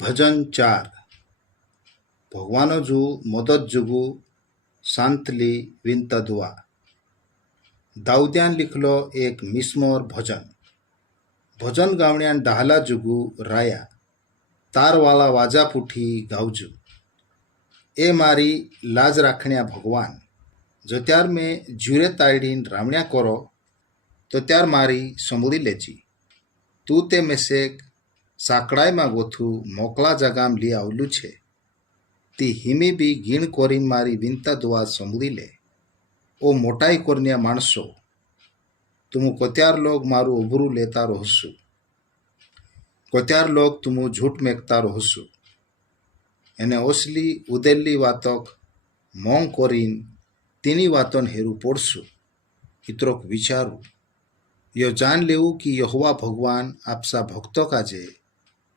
ભજન 4 ભગવાનો જુ મદદ જુગુ શાંતલી વિનતા દુઆ દાઉદ્યાન लिखलो एक मिसमोर भजन भजन गावण्यान डहाला जुगु राया तारवाला वाजा पुठी गावजू ए मारी लाज राखण्या भगवान जो त्यार में जुरे तायडीन रामण्या करो तो त्यार मारी समूली लेची तू ते मेसेक साकड़ाई में गोथू मोकला जगाम ली आवलू छे ती हिमी बी गीण कोरीन मारी विनता दुआ समूली ले ओ मोटाई कोरनिया माणसो तुम कोत्यार लोग मारू उभरू लेता रोहसु कोत्यार लोग तुम झूठ मेकता रोहसु एने ओसली उदेली वातोक मोंग कोरीन तीनी वातोन हेरू पोड़सु इतरोक विचारू यो जान लेवू कि यहोवा भगवान आपसा भक्तों काजे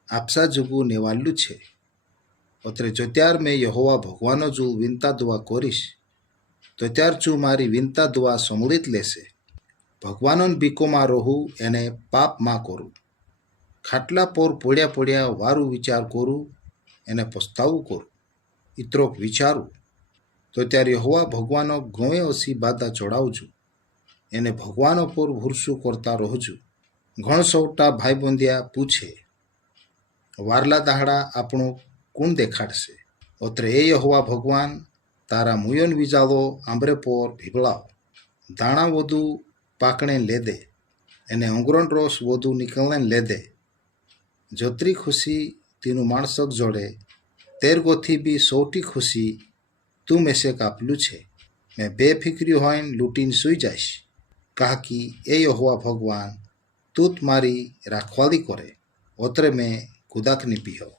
आपसा जुगू नेवालू छे ओतरे जो त्यार में यहोवा भगवानो जू विनता दुआ कोरीश तो त्यार चू मारी विनता दुआ समूलित लेसे भगवानोन बीको में रोहू एने पाप मां करू खाटला पोर पोड़िया पोड़िया वारू विचार करू एने पछतावू करू इतरोक विचारू तो त्यार यहोवा भगवानो गवे ओसी बाधा चढ़ावजू एने भगवानो पर भूरसू करता रोहजू घण सौटा भाई बोंदिया पूछे वारला दाहड़ा आपणो कुण देखाड़शे ओतरे ए यहोवा भगवान तारा मुयन विजालो आंबरे पर भीबलाव दाणा वधु पाकणे ले दे एने अंगुरन रोस वधु निकलने ले दे जोतरी खुशी तीनु माणसक जोड़े तेर गोथी भी सौटी खुशी तू मेसे कापलू छे मैं बेफिक्री होइन लूटीन सुई जाइश कहा कि ए यहोवा भगवान तूत मारी राखवाली करे ओतरे में कुदाकनी पीहो।